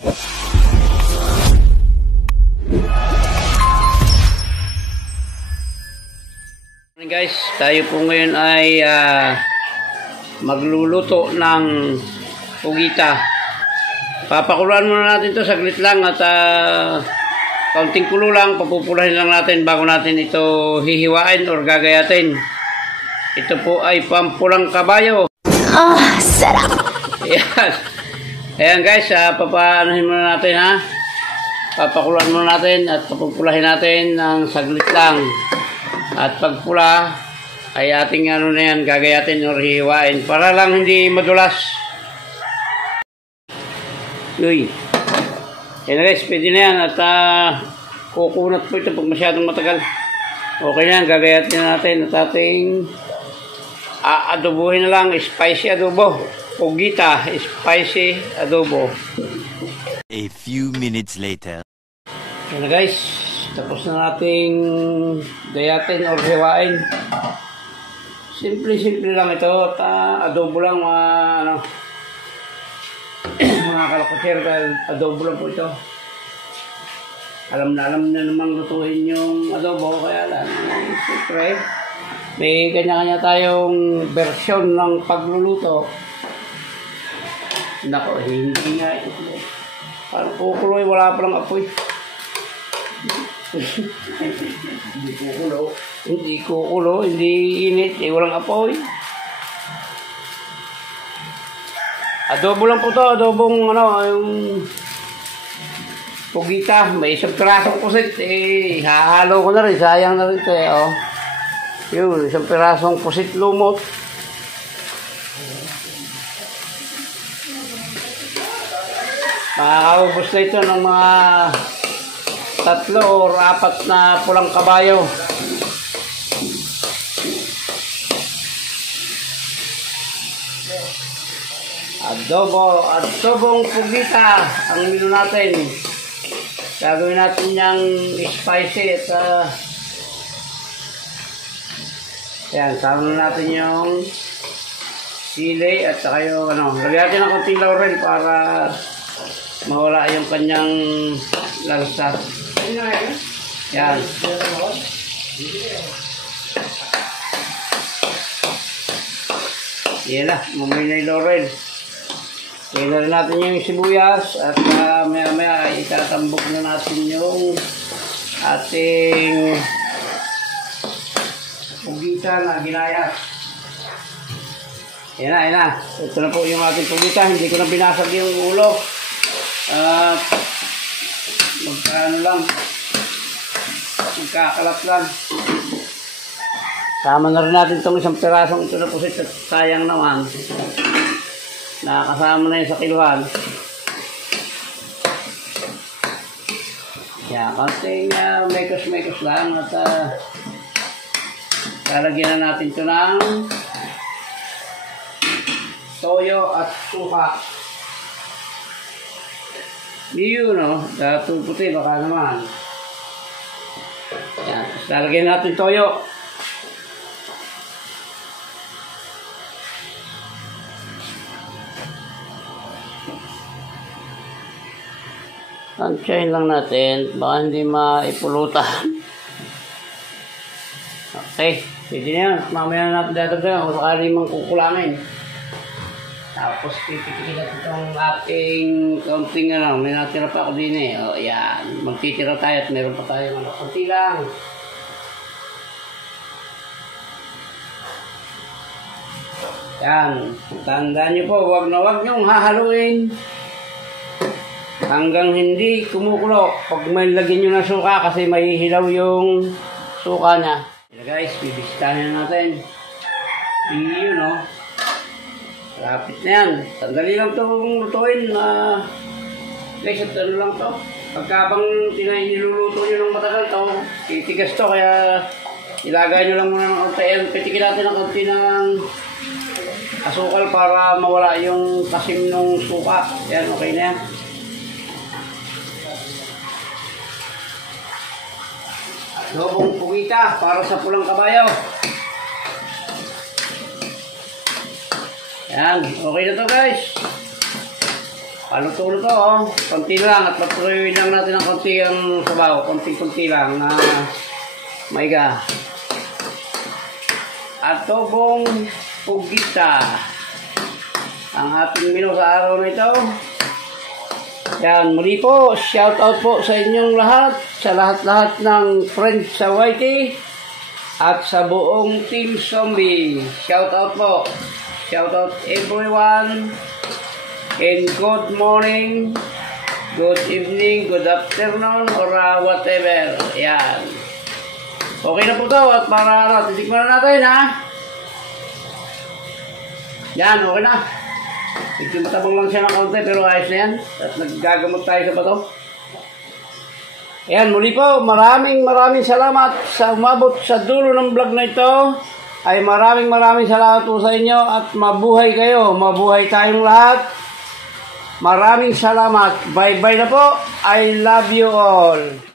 Guys, tayo po ngayon ay magluluto ng pugita. Papakuluan muna natin to saglit lang at kaunting kulo lang, papupulahin lang natin bago natin ito hihiwain or gagayatin. Ito po ay pampulang kabayo. Sarap! Ayan. Ayan guys, papaanohin muna natin ha. Papakuluan muna natin at papupulahin natin ng saglit lang. At pagpula ay ating ano na yan, gagayatin o hihiwain para lang hindi madulas. Uy. Yan guys, pwede na yan at kukunat po ito pag masyadong matagal. Okay na yan, gagayatin natin at ating adobohin na lang, spicy adobo. Pugita, spicy adobo. A few minutes later. Yan guys. Tapos na nating gayatin or hiwain. Simple lang ito. At adobo lang mga kalakasir. Adobo lang po ito. Alam na namang lutuin yung adobo. Kaya lang, siyempre, may kanya-kanya tayong version ng pagluluto. Nako, hindi nga ito. Parang kukuloy, wala pa lang apoy. Hindi kukulo, hindi init, walang apoy. Adobo lang po to, adobong yung pugita, may isang pirasong pusit, hahalo ko na rin, sayang na rin ito yun, isang pirasong pusit lumot. Makakaubos na ito ng mga 3 or 4 na pulang kabayo. Adobong pugita ang menu natin. Gagawin natin yung spicy at yan, sama natin yung sili at saka yung lagyan natin ng konting laurel para mawala yung kanyang lansa. Yan. Yan na, mamay na yung laurel. Kaya na rin natin yung sibuyas at maya itatambok na natin yung ating pugita na ginaya. Yan na. Ito na po yung ating pugita. Hindi ko na binasag yung ulo. Magkakalat lang. Sama na rin natin itong isang pirasong ito na pusit at sayang naman. Nakakasama na yun sa kiluhan. Yan, konting mekos lang at lalagyan na natin ito ng toyo at suka. Diyo, dato puti, baka naman. Yan, tapos lalagyan natin toyo. Tansyahin lang natin, baka hindi maipulutan. Okay, pwede na yan. Mamaya natin dadagdagan kung sakali mang kukulangin. Tapos titikin natin itong ating kaunting may natira pa ako din yan, magtitira tayo at meron pa tayo konti lang. Yan, tandaan nyo po, wag nyong hahaluin hanggang hindi kumukulo. Pag may lagyan nyo ng suka kasi may hilaw yung suka niya. Yan guys, bibisitahin natin. Yun lapit na yan. Sandali lang itong lutuin. Guys, at lang to. Pagkabang niluluto nyo ng matagal to, titigas to. Kaya ilagay nyo lang muna ng konti. Pitikin natin ng konti ng asukal para mawala yung kasim ng suka. Yan, okay na yan. Adobong pugita para sa pulang kabayo. Yan, okay na to guys. Paluto-luto, oh. Konti lang at patuloy lang natin ng konti ang sabaw. Konti-konti lang na maiga. Adobong pugita. Ang ating menu sa araw na ito. Yan, muli po, shout out po sa inyong lahat, sa lahat-lahat ng friends sa YT at sa buong Team Zombie. Shout out po. Shout out everyone. And good morning, good evening, good afternoon, or whatever. Yan. Okay na po ito at para titikman na natin, ha? Yan, okay na. Medyo matabang lang siya ng konti pero ayos na yan. At naggagamot tayo sa bato. Ayan, muli po, maraming salamat sa umabot sa dulo ng vlog na ito. Ay maraming salamat po sa inyo at mabuhay kayo. Mabuhay tayong lahat. Maraming salamat. Bye-bye na po. I love you all.